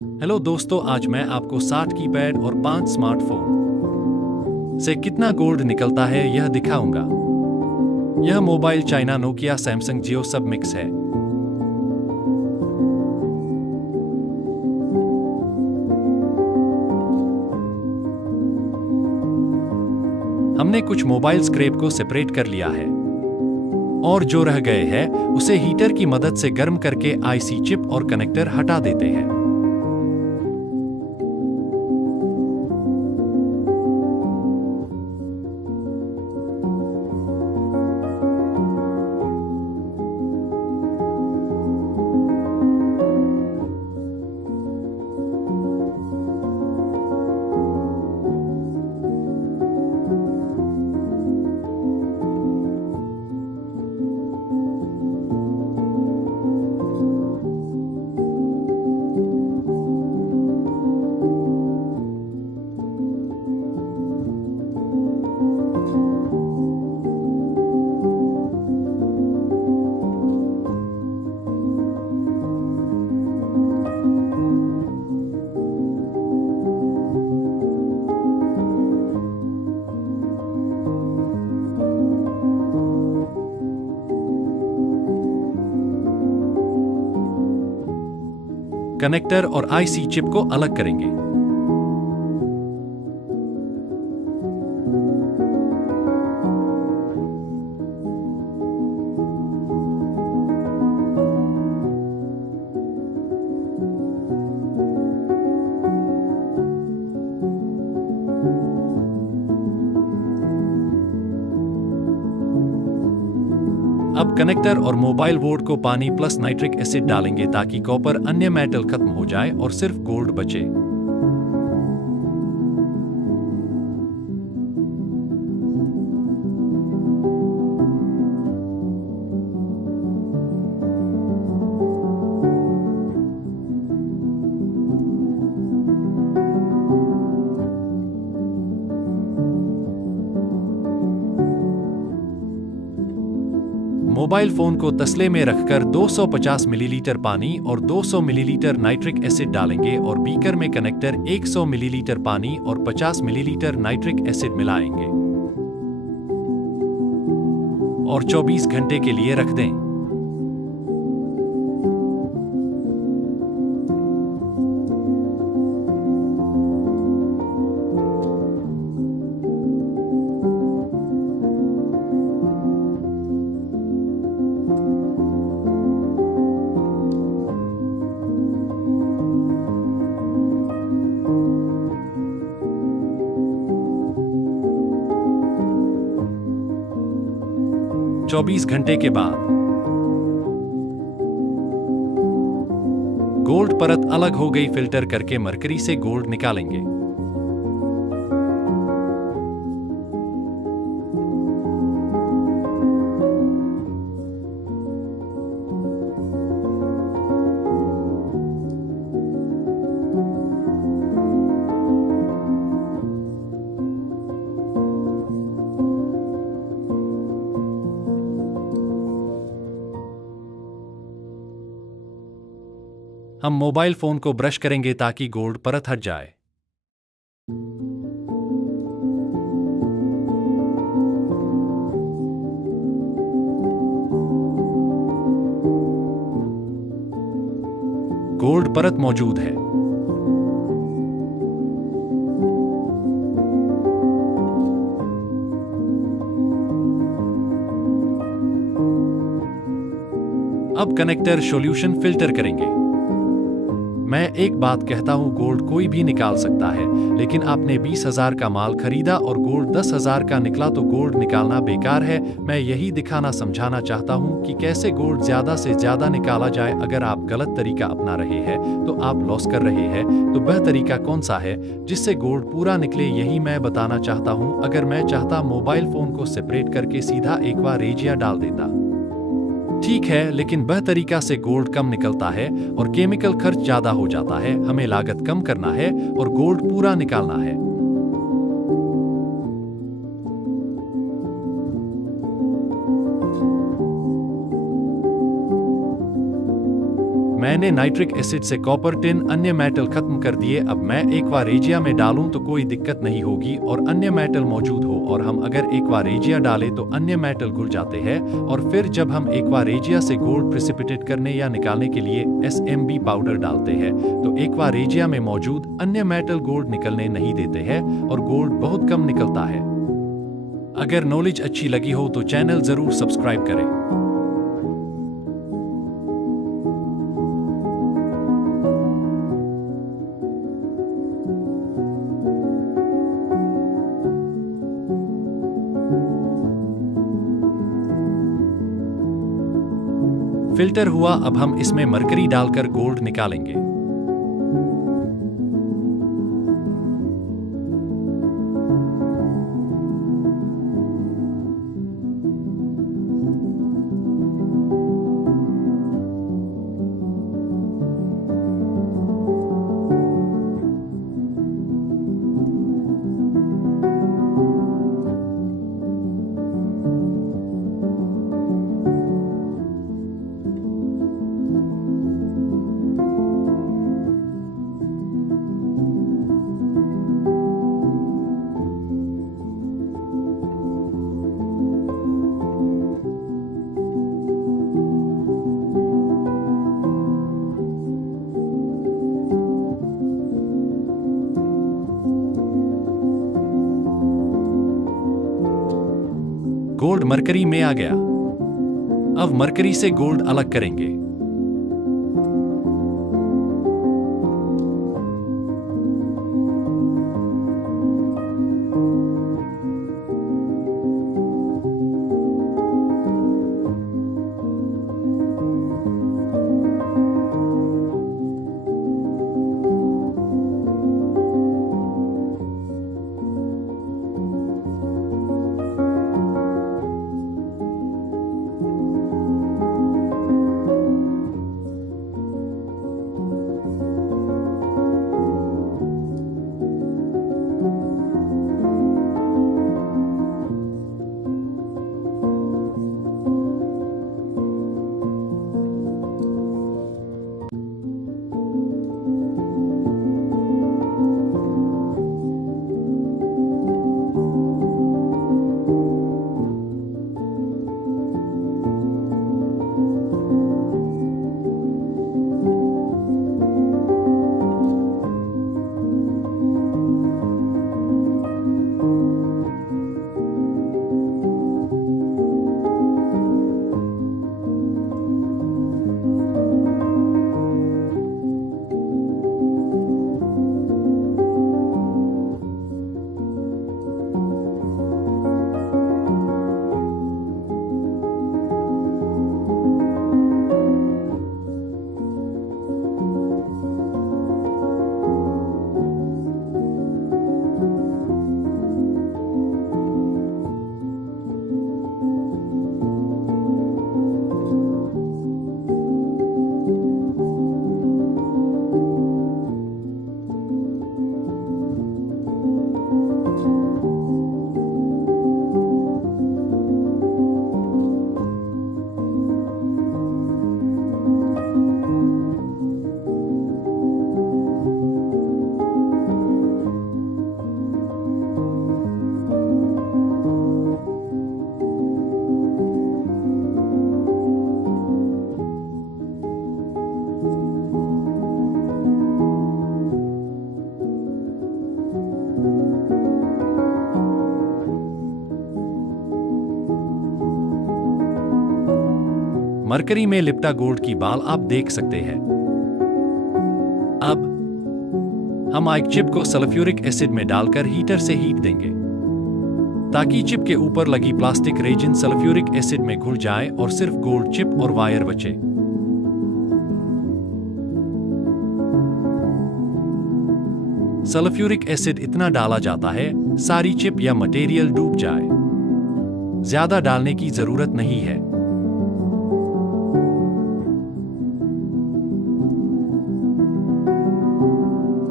Hello दोस्तों, आज मैं आपको 60 कीपैड और 5 स्मार्टफोन से कितना गोल्ड निकलता है यह दिखाऊंगा। यह मोबाइल चाइना, नोकिया, सैमसंग, जियो सब मिक्स है। हमने कुछ मोबाइल स्क्रैप को सेपरेट कर लिया है और जो रह गए हैं उसे हीटर की मदद से गर्म करके आईसी चिप और कनेक्टर हटा देते हैं। कनेक्टर और आईसी चिप को अलग करेंगे। अब कनेक्टर और मोबाइल बोर्ड को पानी प्लस नाइट्रिक एसिड डालेंगे ताकि कॉपर अन्य मेटल खत्म हो जाए और सिर्फ गोल्ड बचे। मोबाइल फोन को तसले में रखकर 250 मिलीलीटर पानी और 200 मिलीलीटर नाइट्रिक एसिड डालेंगे और बीकर में कनेक्टर 100 मिलीलीटर पानी और 50 मिलीलीटर नाइट्रिक एसिड मिलाएंगे और 24 घंटे के लिए रख दें। चौबीस घंटे के बाद गोल्ड परत अलग हो गई। फिल्टर करके मरकरी से गोल्ड निकालेंगे। हम मोबाइल फोन को ब्रश करेंगे ताकि गोल्ड परत हट जाए। गोल्ड परत मौजूद है। अब कनेक्टर सॉल्यूशन फिल्टर करेंगे। मैं एक बात कहता हूं, गोल्ड कोई भी निकाल सकता है, लेकिन आपने 20,000 का माल खरीदा और गोल्ड 10,000 का निकला तो गोल्ड निकालना बेकार है। मैं यही दिखाना समझाना चाहता हूं कि कैसे गोल्ड ज्यादा से ज्यादा निकाला जाए। अगर आप गलत तरीका अपना रहे हैं तो आप लॉस कर रहे हैं। तो वह तरीका कौन सा है जिससे गोल्ड पूरा निकले, यही मैं बताना चाहता हूं। अगर मैं चाहता मोबाइल फोन को सेपरेट करके सीधा एक बार रेजिया डाल देता, ठीक है, लेकिन वह तरीका से गोल्ड कम निकलता है और केमिकल खर्च ज्यादा हो जाता है। हमें लागत कम करना है और गोल्ड पूरा निकालना है। मैं मैंने नाइट्रिक एसिड से कॉपर, टिन, अन्य मेटल खत्म कर दिए। अब मैं एक्वारेजिया में डालूं तो कोई दिक्कत नहीं होगी और अन्य मेटल मौजूद हो, और हम अगर एक्वारेजिया डालें तो अन्य मेटल घुल जाते हैं। और फिर जब हम एक्वारेजिया से गोल्ड प्रिसिपिटेट करने या निकालने के लिए SMB पाउडर डालते हैं तो एक्वारेजिया में मौजूद अन्य मेटल गोल्ड निकलने नहीं देते हैं और गोल्ड बहुत कम निकलता है। अगर नॉलेज अच्छी लगी हो तो चैनल जरूर सब्सक्राइब करें। फिल्टर हुआ, अब हम इसमें मरकरी डालकर गोल्ड निकालेंगे। गोल्ड मरकरी में आ गया। अब मरकरी से गोल्ड अलग करेंगे। मरकरी में लिपटा गोल्ड की बाल आप देख सकते हैं। अब हम एक चिप को सल्फ्यूरिक एसिड में डालकर हीटर से हीट देंगे ताकि चिप के ऊपर लगी प्लास्टिक रेजिन सल्फ्यूरिक एसिड में घुल जाए और सिर्फ गोल्ड चिप और वायर बचे। सल्फ्यूरिक एसिड इतना डाला जाता है सारी चिप या मटेरियल डूब जाए। ज्यादा डालने की जरूरत नहीं है।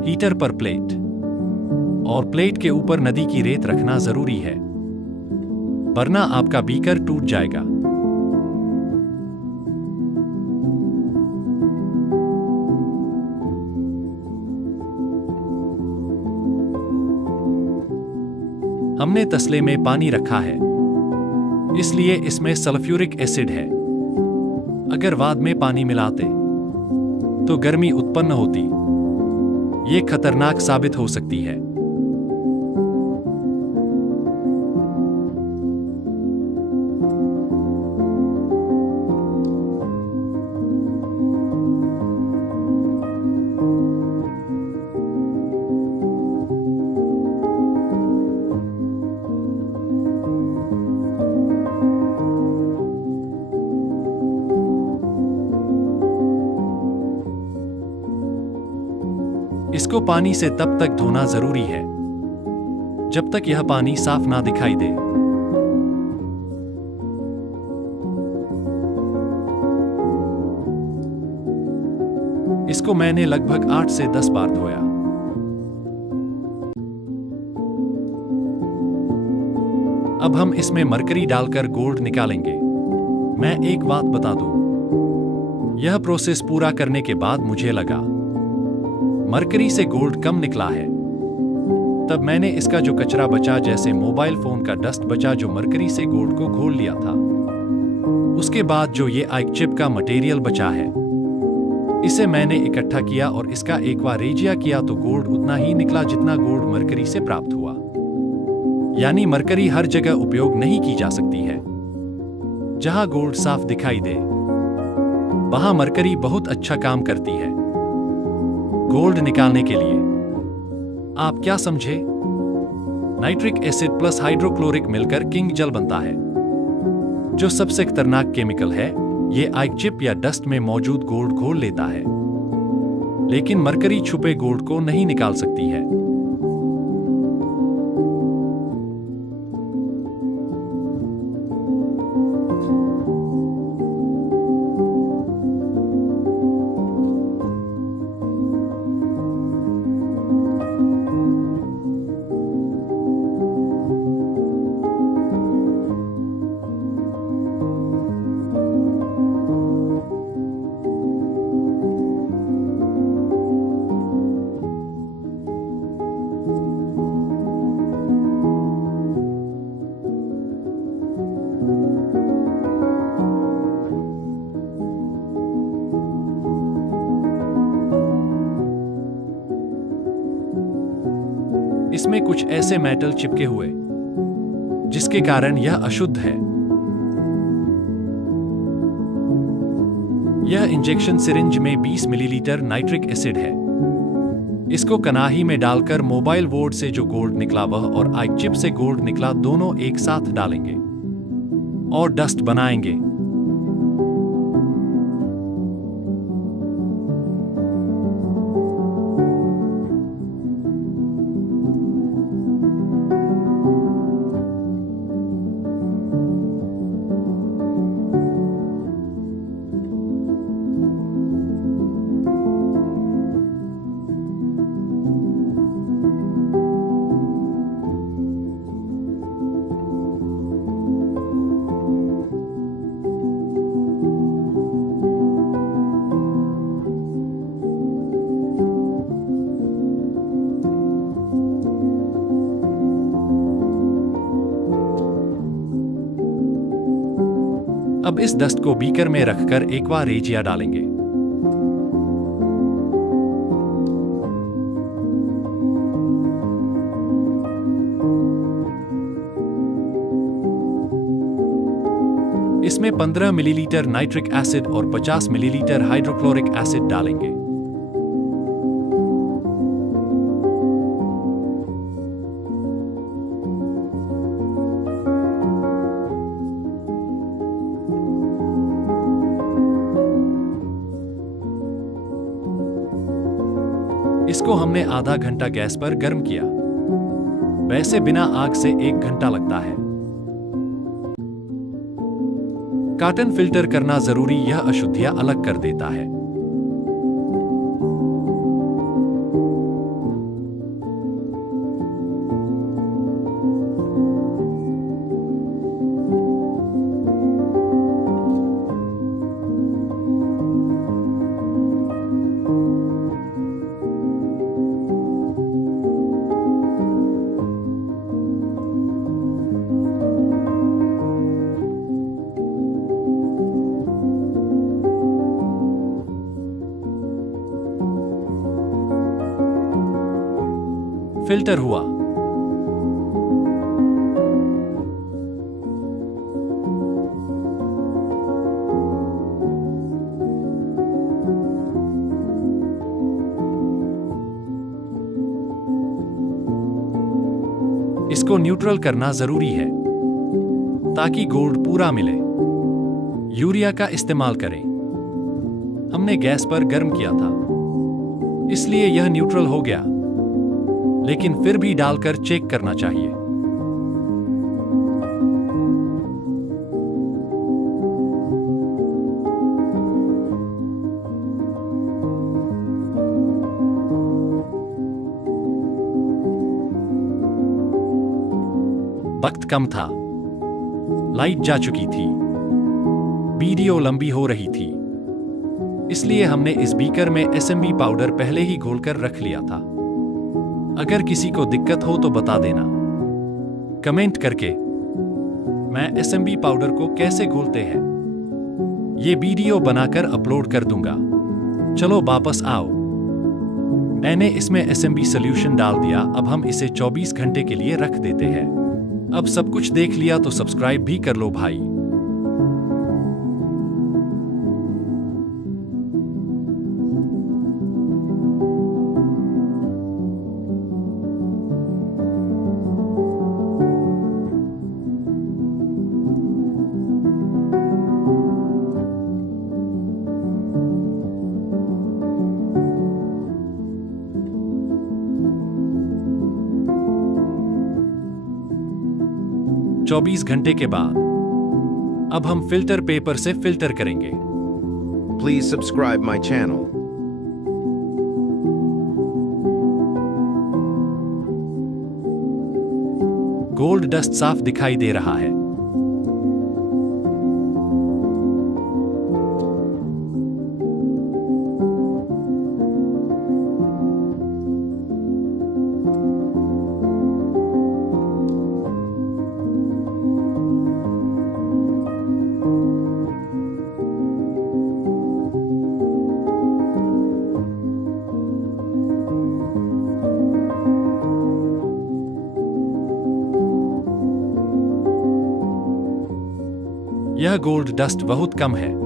हीटर पर प्लेट और प्लेट के ऊपर नदी की रेत रखना जरूरी है, वरना आपका बीकर टूट जाएगा। हमने तसले में पानी रखा है, इसलिए इसमें सल्फ्यूरिक एसिड है। अगर वाद में पानी मिलाते तो गर्मी उत्पन्न होती। ये खतरनाक साबित हो सकती है। इसको पानी से तब तक धोना जरूरी है जब तक यह पानी साफ ना दिखाई दे। इसको मैंने लगभग 8 से 10 बार धोया। अब हम इसमें मरकरी डालकर गोल्ड निकालेंगे। मैं एक बात बता दूं, यह प्रोसेस पूरा करने के बाद मुझे लगा मरकरी से गोल्ड कम निकला है। तब मैंने इसका जो कचरा बचा, जैसे मोबाइल फोन का डस्ट बचा, जो मरकरी से गोल्ड को घोल लिया था, उसके बाद जो ये आइक चिप का मटेरियल बचा है, इसे मैंने इकट्ठा किया और इसका एक्वारेजिया किया तो गोल्ड उतना ही निकला जितना गोल्ड मरकरी से प्राप्त हुआ। यानी मरकरी हर जगह उपयोग नहीं की जा सकती है। जहां गोल्ड साफ दिखाई दे वहां मरकरी बहुत अच्छा काम करती है गोल्ड निकालने के लिए। आप क्या समझे? नाइट्रिक एसिड प्लस हाइड्रोक्लोरिक मिलकर किंग जल बनता है, जो सबसे खतरनाक केमिकल है। ये आइक चिप या डस्ट में मौजूद गोल्ड घोल लेता है, लेकिन मरकरी छुपे गोल्ड को नहीं निकाल सकती है। इसमें कुछ ऐसे मेटल चिपके हुए जिसके कारण यह अशुद्ध है। यह इंजेक्शन सिरिंज में 20 मिलीलीटर नाइट्रिक एसिड है। इसको कनाही में डालकर मोबाइल बोर्ड से जो गोल्ड निकला वह और आइक चिप से गोल्ड निकला दोनों एक साथ डालेंगे और डस्ट बनाएंगे। अब इस डस्ट को बीकर में रखकर एक्वारेजिया डालेंगे। इसमें 15 मिलीलीटर नाइट्रिक एसिड और 50 मिलीलीटर हाइड्रोक्लोरिक एसिड डालेंगे। इसको हमने आधा घंटा गैस पर गर्म किया। वैसे बिना आग से 1 घंटा लगता है। कॉटन फिल्टर करना जरूरी, यह अशुद्धियां अलग कर देता है। फिल्टर हुआ। इसको न्यूट्रल करना जरूरी है ताकि गोल्ड पूरा मिले। यूरिया का इस्तेमाल करें। हमने गैस पर गर्म किया था, इसलिए यह न्यूट्रल हो गया, लेकिन फिर भी डालकर चेक करना चाहिए। वक्त कम था, लाइट जा चुकी थी, वीडियो लंबी हो रही थी, इसलिए हमने इस बीकर में एसएमबी पाउडर पहले ही घोलकर रख लिया था। अगर किसी को दिक्कत हो तो बता देना कमेंट करके। मैं एसएमबी पाउडर को कैसे घोलते हैं ये वीडियो बनाकर अपलोड कर दूंगा। चलो वापस आओ। मैंने इसमें एसएमबी सॉल्यूशन डाल दिया। अब हम इसे 24 घंटे के लिए रख देते हैं। अब सब कुछ देख लिया तो सब्सक्राइब भी कर लो भाई। चौबीस घंटे के बाद अब हम फिल्टर पेपर से फिल्टर करेंगे। Please subscribe my channel. Gold dust साफ दिखाई दे रहा है। यह गोल्ड डस्ट बहुत कम है।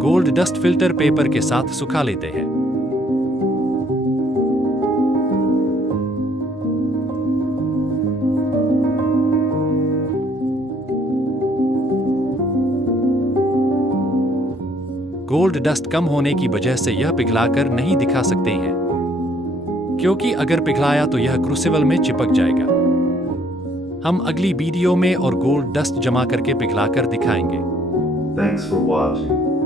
गोल्ड डस्ट फिल्टर पेपर के साथ सुखा लेते हैं। गोल्ड डस्ट कम होने की वजह से यह पिघलाकर नहीं दिखा सकते हैं, क्योंकि अगर पिघलाया तो यह क्रूसिबल में चिपक जाएगा। हम अगली वीडियो में और गोल्ड डस्ट जमा करके पिघलाकर दिखाएंगे। Thanks for watching.